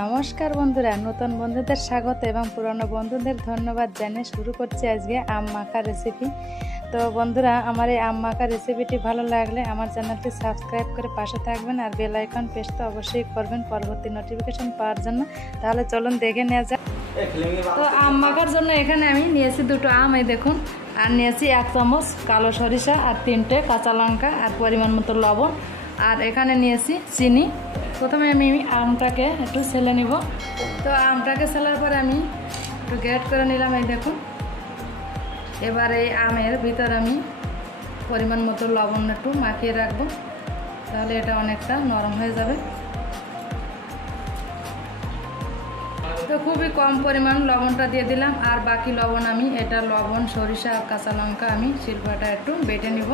নমস্কার বন্ধুরা, নতুন বন্ধুদের স্বাগত এবং পুরনো বন্ধুদের ধন্যবাদ জানিয়ে শুরু করছি আজকে আম মাখা রেসিপি। তো বন্ধুরা, আমার এই আম মাখা রেসিপিটি ভালো লাগলে আমার চ্যানেলটি সাবস্ক্রাইব করে পাশে থাকবেন আর বেল আইকন প্রেস তো অবশ্যই করবেন পরবর্তী নোটিফিকেশন পাওয়ার জন্য। তাহলে চলুন দেখে নেওয়া যাক। তো আম মাখার জন্য এখানে আমি নিয়েছি দুটো আম, এই দেখুন, আর নিয়েছি 1 চামচ কালো সরিষা আর 3টে কাঁচা লঙ্কা আর পরিমাণ মতো লবণ, আর এখানে নিয়েছি চিনি। প্রথমে আমি আমটাকে একটু ছেলে নিব। তো আমটাকে ছেলার পরে আমি একটু গ্রেট করে নিলাম, এই দেখুন। এবার এই আমের ভিতর আমি পরিমাণ মতো লবণ একটু মাখিয়ে রাখবো, তাহলে এটা অনেকটা নরম হয়ে যাবে। তো খুবই কম পরিমাণ লবণটা দিয়ে দিলাম, আর বাকি লবণ আমি লবণ, সরিষা আর কাঁচা লঙ্কা আমি শিলপাটা একটু বেটে নিব।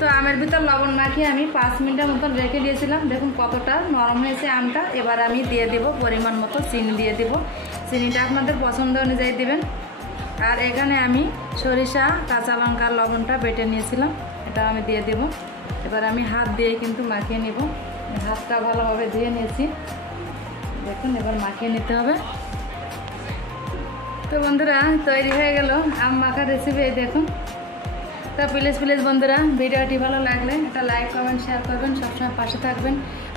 তো আমের ভিতর লবণ মাখিয়ে আমি 5 মিনিটের মতন রেখে দিয়েছিলাম। দেখুন কতটা নরম হয়েছে আমটা। এবার আমি দিয়ে দেব পরিমাণ মতো চিনি দিয়ে দেব। চিনিটা আপনাদের পছন্দ অনুযায়ী দেবেন। আর এখানে আমি সরিষা, কাঁচা লঙ্কার লবণটা বেটে নিয়েছিলাম, এটা আমি দিয়ে দেব। এবার আমি হাত দিয়ে কিন্তু মাখিয়ে নিব। হাতটা ভালোভাবে ধুয়ে নিয়েছি, দেখুন। এবার মাখিয়ে নিতে হবে। তো বন্ধুরা, তৈরি হয়ে গেল আম মাখা রেসিপি, এই দেখুন। তো প্লিজ বন্ধুরা, ভিডিওটি ভালো লাগলে একটা লাইক, কমেন্ট, শেয়ার করবেন। সবসময় পাশে থাকবেন,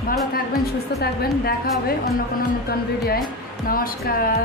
ভালো থাকবেন, সুস্থ থাকবেন। দেখা হবে অন্য কোনো নতুন ভিডিওয়। নমস্কার।